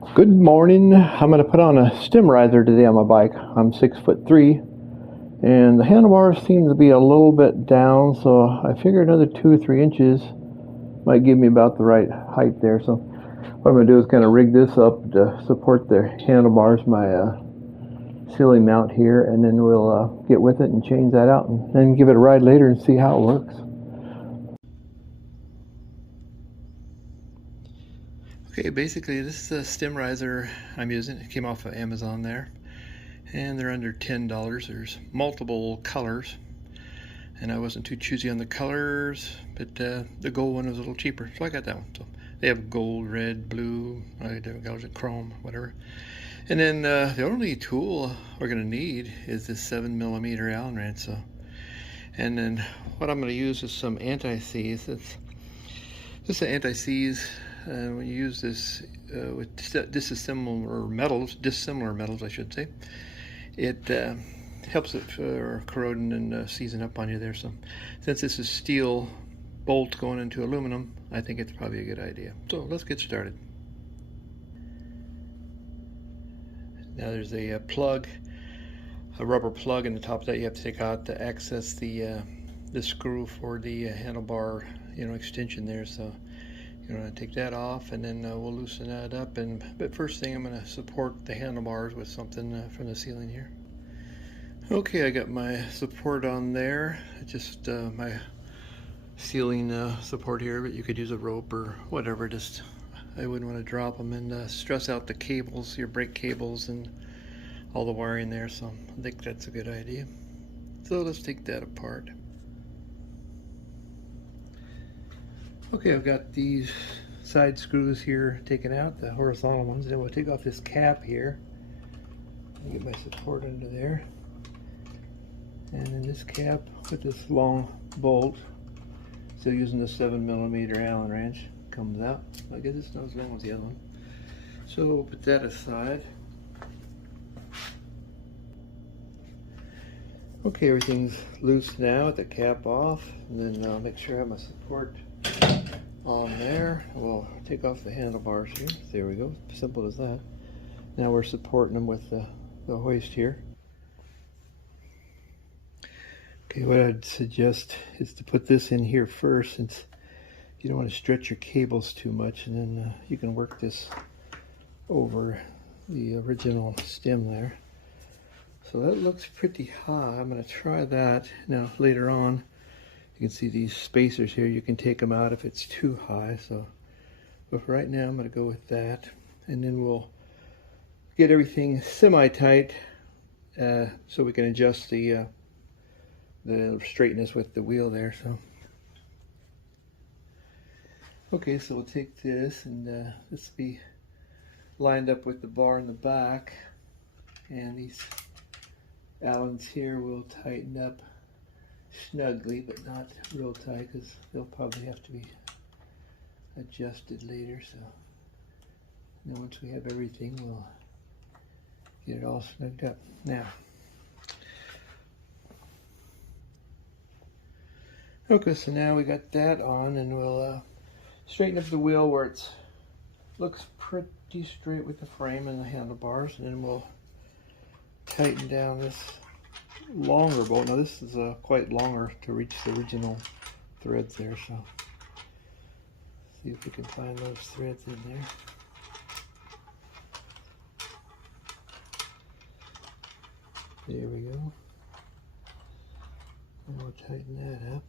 Good morning. I'm going to put on a stem riser today on my bike. I'm 6'3", and the handlebars seem to be a little bit down, so I figure another 2 or 3 inches might give me about the right height there. So what I'm going to do is kind of rig this up to support the handlebars, my ceiling mount here, and then we'll get with it and change that out and then give it a ride later and see how it works. Okay, basically this is the stem riser I'm using. It came off of Amazon there, and they're under $10. There's multiple colors, and I wasn't too choosy on the colors, but the gold one was a little cheaper, so I got that one. So they have gold, red, blue, different colors of chrome, whatever. And then the only tool we're going to need is this 7mm Allen wrench. So, and then what I'm going to use is some anti-seize. This is anti-seize. When you use this with dissimilar metals, I should say, it helps it for corroding and seizing up on you there. So, since this is steel bolt going into aluminum, I think it's probably a good idea. So let's get started. Now there's a plug, a rubber plug in the top of that you have to take out to access the screw for the handlebar, extension there. So you're going to take that off, and then we'll loosen that up. But first thing, I'm going to support the handlebars with something from the ceiling here. Okay, I got my support on there. Just my ceiling support here, but you could use a rope or whatever. Just I wouldn't want to drop them and stress out the cables, your brake cables, and all the wiring there. So I think that's a good idea. So let's take that apart. Okay, I've got these side screws here taken out, the horizontal ones. Then we'll take off this cap here. I'll get my support under there. And then this cap with this long bolt, still using the 7mm Allen wrench, comes out. I guess it's not as long as the other one. So we'll put that aside. Okay, everything's loose now with the cap off. And then I'll make sure I have my support on there. We'll take off the handlebars here. There we go. Simple as that. Now we're supporting them with the hoist here. Okay, what I'd suggest is to put this in here first, since you don't want to stretch your cables too much, and then you can work this over the original stem there. So that looks pretty high. I'm going to try that. Now later on, you can see these spacers here. You can take them out if it's too high. So, but for right now, I'm going to go with that, and then we'll get everything semi-tight so we can adjust the straightness with the wheel there. So, okay, so we'll take this, and this will be lined up with the bar in the back, and these Allens here will tighten up snugly, but not real tight, because they'll probably have to be adjusted later. So, and then once we have everything, we'll get it all snugged up. Now, okay, so now we got that on, and we'll straighten up the wheel where it looks pretty straight with the frame and the handlebars, and then we'll tighten down this longer bolt. Now this is quite longer to reach the original threads there, so see if we can find those threads in there. There we go. And we'll tighten that up.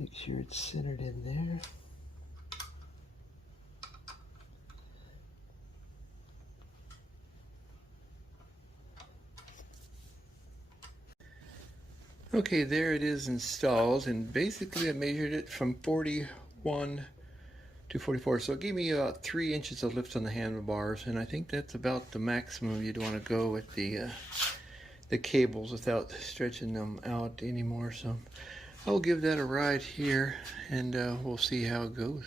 Make sure it's centered in there. Okay, there it is installed, and basically I measured it from 41 to 44, so it gave me about 3 inches of lift on the handlebars, and I think that's about the maximum you'd want to go with the cables without stretching them out anymore. So I'll give that a ride here, and we'll see how it goes.